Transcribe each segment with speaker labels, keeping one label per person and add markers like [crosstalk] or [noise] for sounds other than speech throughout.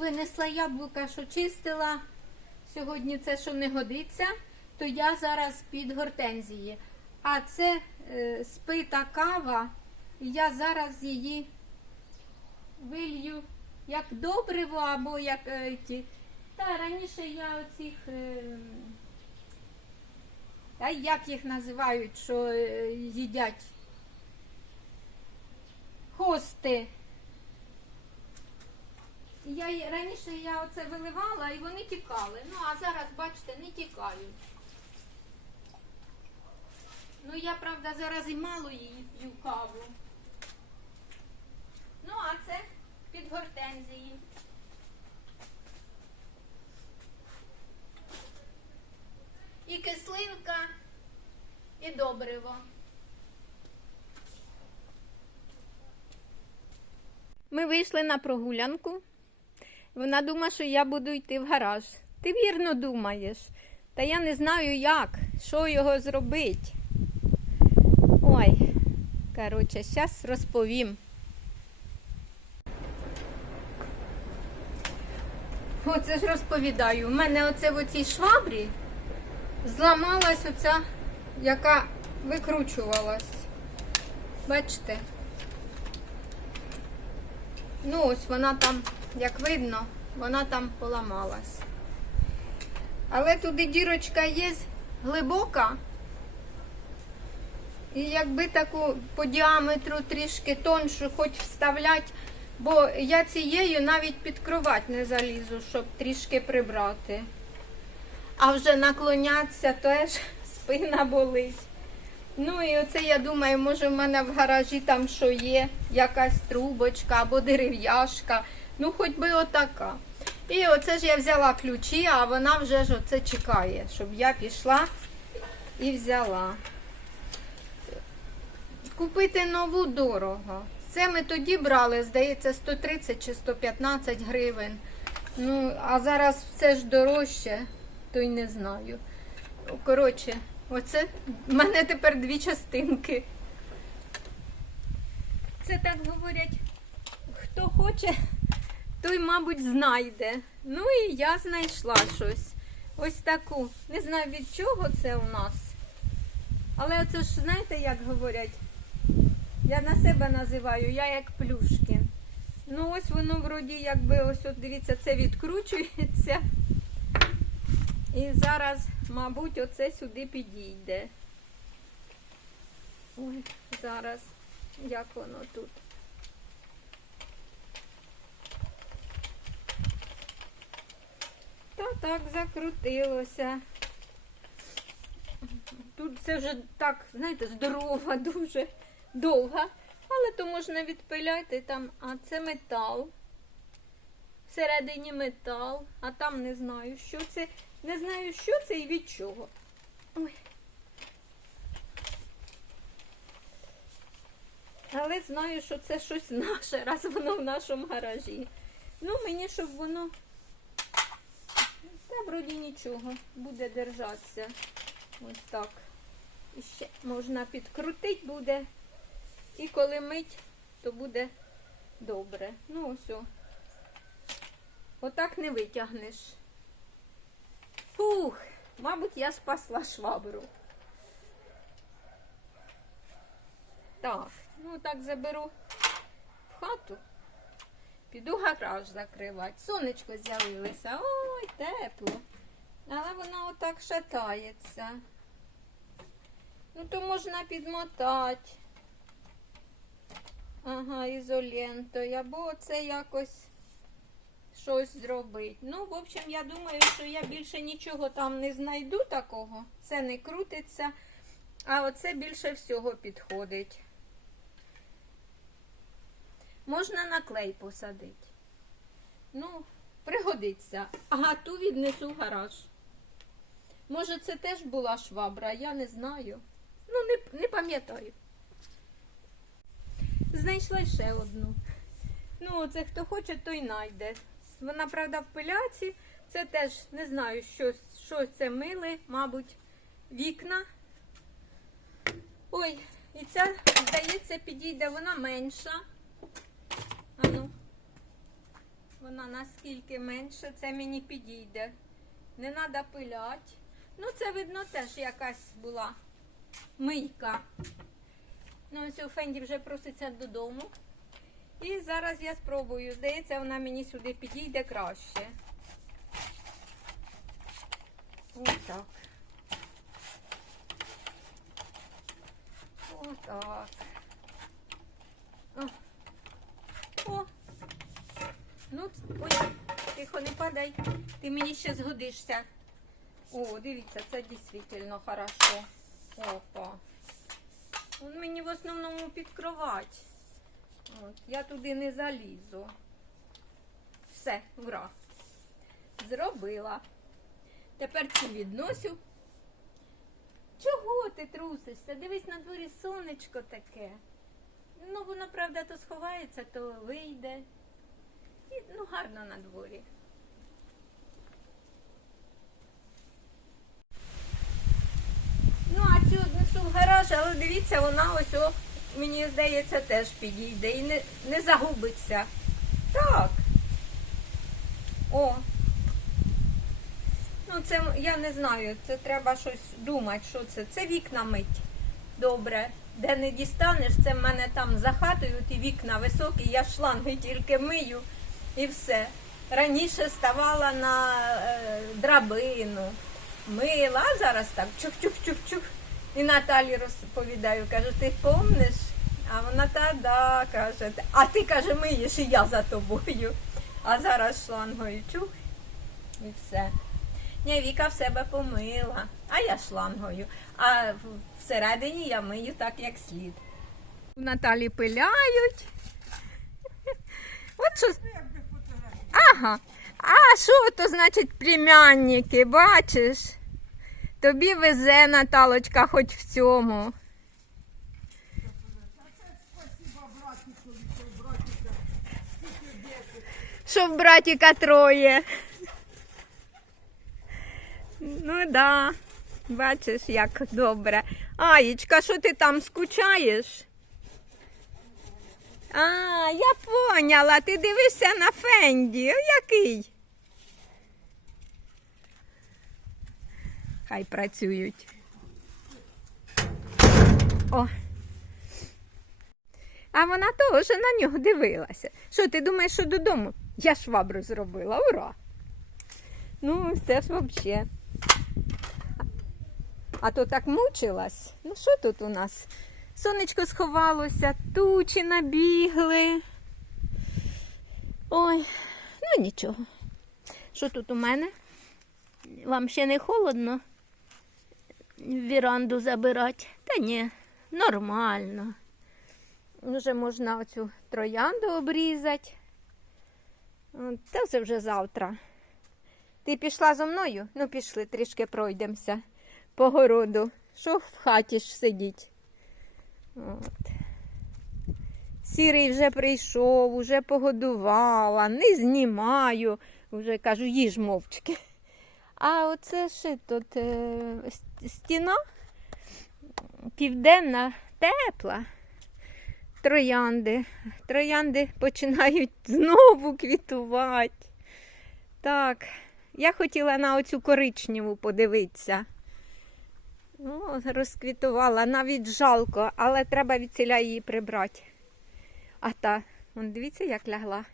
Speaker 1: винесла яблука, що чистила. Сьогодні це, що не годиться, то я зараз під гортензії. А це е, спита кава, і я зараз її вилью як добриво або як е, ті. Та раніше я оцих. Е, а як їх називають, що е, їдять? Хости. Я раніше я оце виливала і вони тікали. Ну, а зараз, бачите, не тікають. Ну, я, правда, зараз і мало її п'ю каву. Ну, а це під гортензії. І кислинка, і добриво. Ми вийшли на прогулянку. Вона думає, що я буду йти в гараж. Ти вірно думаєш. Та я не знаю як, що його зробити. Ой, коротше, зараз розповім. Оце ж розповідаю. У мене оце в оцій швабрі зламалась оця, яка викручувалась. Бачите? Ну, ось вона там, як видно, вона там поламалась. Але туди дірочка є глибока. І якби таку по діаметру трішки тоншу хоч вставлять, бо я цією навіть під кровать не залізу, щоб трішки прибрати. А вже наклонятися теж [laughs] спина болить. Ну і оце я думаю, може в мене в гаражі там що є, якась трубочка або дерев'яшка. Ну, хоч би отака. І оце ж я взяла ключі, а вона вже ж оце чекає, щоб я пішла і взяла. Купити нову дорого. Це ми тоді брали, здається, 130 чи 115 гривень. Ну, а зараз все ж дорожче, то й не знаю. Коротше, оце в мене тепер дві частинки. Це так говорять, хто хоче, той, мабуть, знайде. Ну і я знайшла щось. Ось таку. Не знаю від чого це у нас. Але це ж, знаєте, як говорять? Я на себе називаю, я як плюшкін. Ну, ось воно вроді, якби ось от дивіться, це відкручується. І зараз, мабуть, оце сюди підійде. Ой, зараз, як воно тут. Та так закрутилося. Тут це вже так, знаєте, здорова, дуже довга. Але то можна відпиляти там, а це метал. Всередині метал, а там не знаю, що це. Не знаю, що це і від чого. Ой. Але знаю, що це щось наше, раз воно в нашому гаражі. Ну, мені, щоб воно. Вроді нічого, буде держатися. Ось так. І ще можна підкрутити буде. І коли мить, то буде добре. Ну, ось. Отак не витягнеш. Фух, мабуть, я спасла швабру. Так, ну так заберу в хату. Піду гараж закривати. Сонечко з'явилося. Ой, тепло. Але вона отак шатається. Ну, то можна підмотати. Ага, ізолентою. Або це якось щось зробити. Ну, в общем, я думаю, що я більше нічого там не знайду такого. Це не крутиться. А оце більше всього підходить. Можна на клей посадити. Ну, пригодиться. Ага, ту віднесу в гараж. Може, це теж була швабра, я не знаю. Ну, не, не пам'ятаю. Знайшла ще одну. Ну, оце хто хоче, той знайде. Вона, правда, в пиляці. Це теж не знаю, що, що це мили, мабуть, вікна. Ой, і ця, здається, підійде, вона менша. Вона наскільки менше, це мені підійде. Не треба пилять. Ну, це видно теж якась була мийка. Ну, ось у Фенді вже проситься додому. І зараз я спробую. Здається, вона мені сюди підійде краще. Отак. Отак. О. О. Ну, ой, тихо, не падай. Ти мені ще згодишся. О, дивіться, це дійсно хорошо. Опа. Він мені в основному під кровать. От, я туди не залізу. Все, ура. Зробила. Тепер ці відносю. Чого ти трусишся? Дивись на дворі сонечко таке. Ну, воно, правда, то сховається, то вийде. І, ну, гарно на дворі. Ну, а цю однесу в гараж, але дивіться, вона ось, о, мені здається, теж підійде і не, не загубиться. Так. О. Ну, це я не знаю, це треба щось думати, що це. Це вікна мить. Добре. Де не дістанеш, це в мене там за хатою, ті вікна високі, я шланги тільки мию і все. Раніше ставала на е, драбину, мила, а зараз так чух-чух-чух-чух. І Наталі розповідаю, кажу, ти помниш? А вона та да, каже, а ти каже, миєш і я за тобою. А зараз шлангою чух і все. Ні, Віка в себе помила, а я шлангою. А всередині я мию так, як слід. У Наталі пиляють. От що. Ага. А що то значить племянники, бачиш? Тобі везе Наталочка хоч в цьому. Що в братіка троє. Ну да, бачиш, як добре. Аєчка, що ти там скучаєш? А, я поняла, ти дивишся на Фенді. Який? Хай працюють. О. А вона теж на нього дивилася. Що ти думаєш, що додому? Я швабру зробила, ура! Ну, це ж взагалі. А то так мучилась. Ну, що тут у нас? Сонечко сховалося, тучі набігли. Ой, ну нічого. Що тут у мене? Вам ще не холодно? Віранду забирати? Та ні, нормально. Вже можна оцю троянду обрізати. Та це вже завтра. Ти пішла зо мною? Ну, пішли, трішки пройдемося по городу. Що в хаті ж сидіть? От. Сірий вже прийшов, уже погодувала, не знімаю, вже кажу, їж мовчки. А оце ще тут е, стіна південна, тепла. Троянди. Троянди починають знову квітувати. Так, я хотіла на оцю коричневу подивитися. Ну, розквітувала, навіть жалко, але треба від ціля її прибрати. А та, вон, дивіться, як лягла.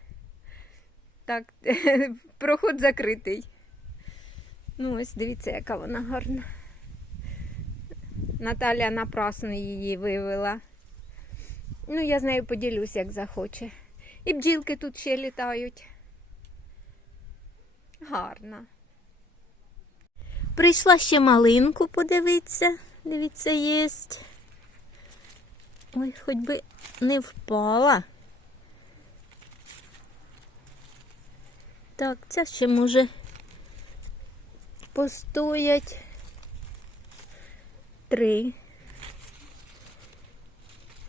Speaker 1: Так, [laughs] проход закритий. Ну, ось дивіться, яка вона гарна. Наталя напрасно її вивела. Ну, я з нею поділюсь, як захоче. І бджілки тут ще літають. Гарно. Прийшла ще малинку подивитися. Дивіться, єсть. Ой, хоч би не впала. Так, ця ще може постоять. Три.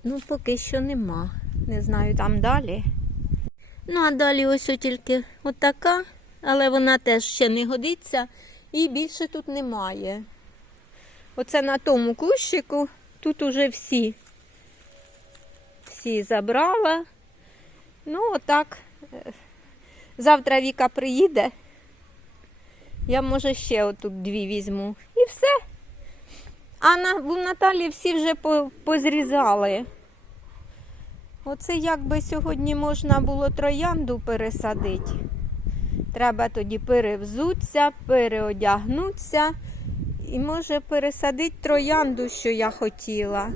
Speaker 1: Ну, поки що нема. Не знаю, там далі. Ну, а далі ось тільки отака, але вона теж ще не годиться і більше тут немає. Оце на тому кущику, тут уже всі. Всі забрала. Ну, отак. е, Завтра Віка приїде. Я, може, ще отут дві візьму. І все. А на, у Наталі всі вже по, позрізали. Оце якби сьогодні можна було троянду пересадити. Треба тоді перевзуться, переодягнутися і може пересадити троянду, що я хотіла.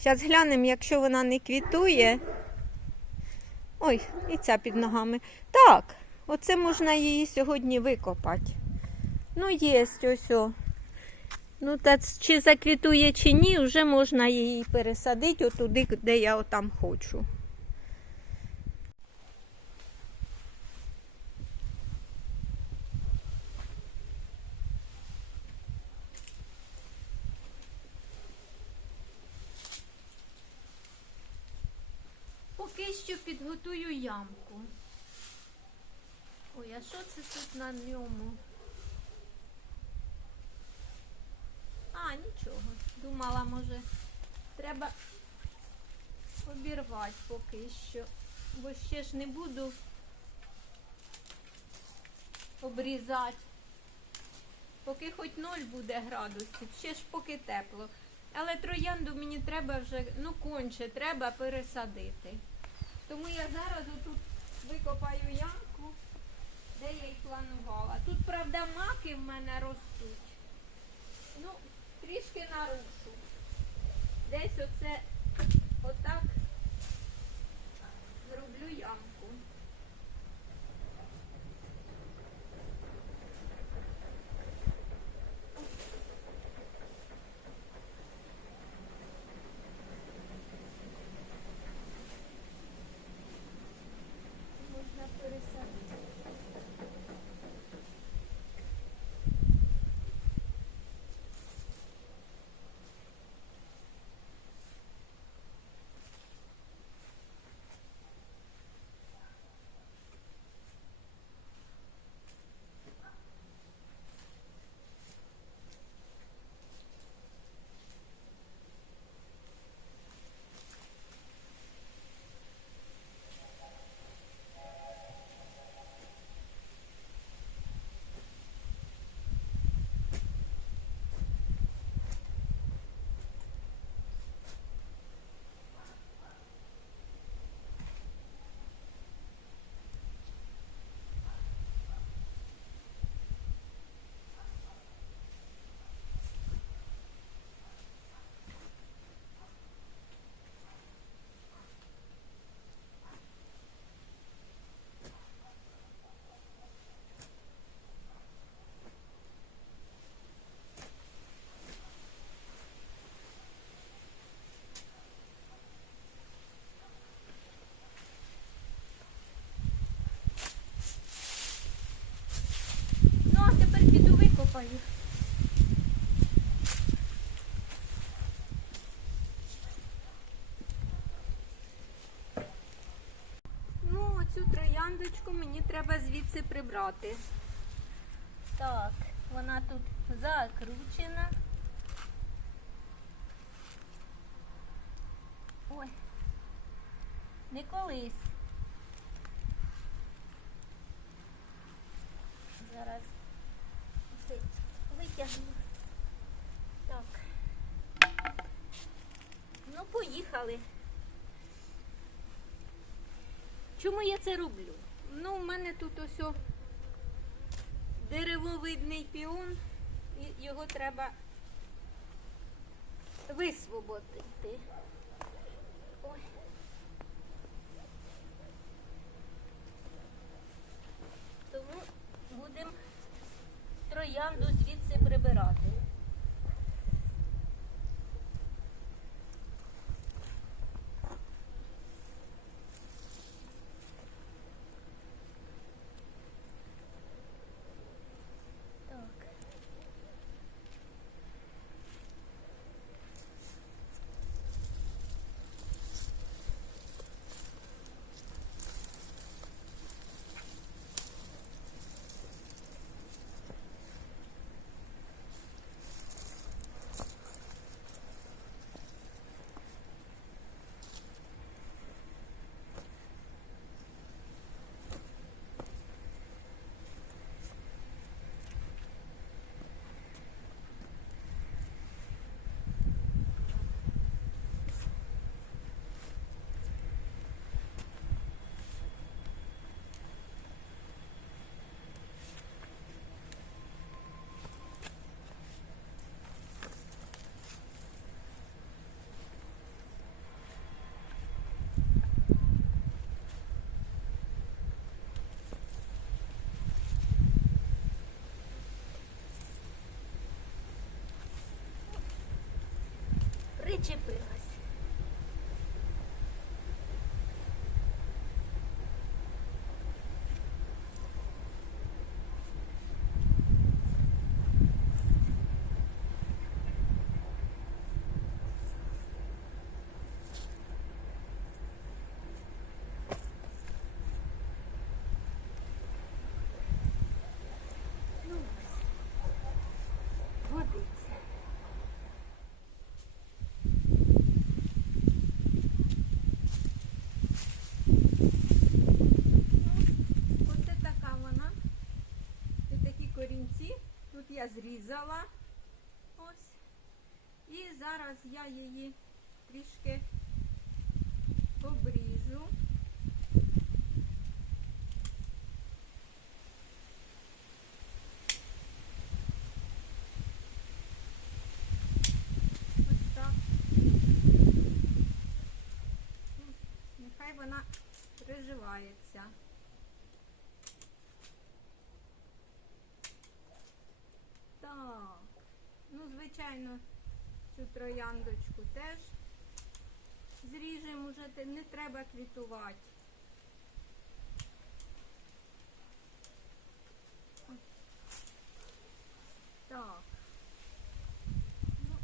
Speaker 1: Зараз глянемо, якщо вона не квітує. Ой, і ця під ногами. Так, оце можна її сьогодні викопати. Ну, є ось. о. Ну, та чи заквітує, чи ні, вже можна її пересадити отуди, де я отам хочу. Поки що підготую ямку. Ой, а що це тут на ньому? А, нічого. Думала, може, треба обірвати поки що. Бо ще ж не буду обрізати. Поки хоч ноль буде градусів, ще ж поки тепло. Але троянду мені треба вже, ну конче, треба пересадити. Тому я зараз отут викопаю ямку, де я й планувала. Тут, правда, маки в мене ростуть. Ну, трішки нарушу. Десь оце отак зроблю ямку. Трояндочку мені треба звідси прибрати. Так, вона тут закручена. Ой, не колись. Зараз витягну. Так. Ну, поїхали. Чому я це роблю? Ну, у мене тут ось деревовидний піон, і його треба висвободити. Ой. Тому будемо троянду звідси прибирати. Так.
Speaker 2: Причепилась. Ну, ось. Годиться.
Speaker 1: Оце така вона. І такі корінці. Тут я зрізала. Ось. І зараз я її трішки обріжу. Ось так. Нехай вона приживається. Так. Ну, звичайно, цю трояндочку теж зріжемо те- не треба квітувати. Так. Ну,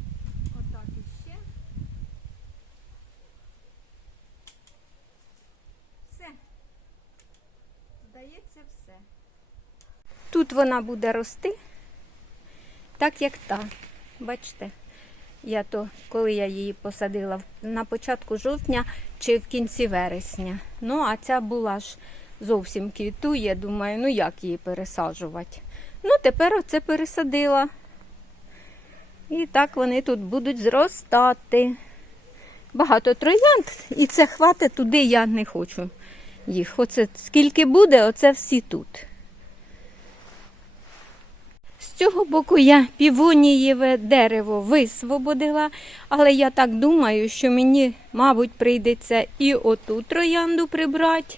Speaker 1: отак іще. Все. Здається, все. Тут вона буде рости, так як та. Бачите, я то, коли я її посадила на початку жовтня чи в кінці вересня. Ну, а ця була ж зовсім квітує, думаю, ну як її пересаджувати. Ну, тепер оце пересадила. І так вони тут будуть зростати. Багато троянд, і це хватить туди я не хочу їх. Оце скільки буде, оце всі тут. Цього боку я півонієве дерево висвободила, але я так думаю, що мені, мабуть, прийдеться і оту троянду прибрати,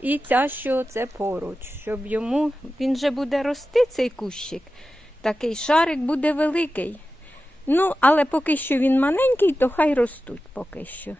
Speaker 1: і ця, що це поруч, щоб йому він же буде рости, цей кущик. Такий шарик буде великий. Ну, але поки що він маленький, то хай ростуть поки що.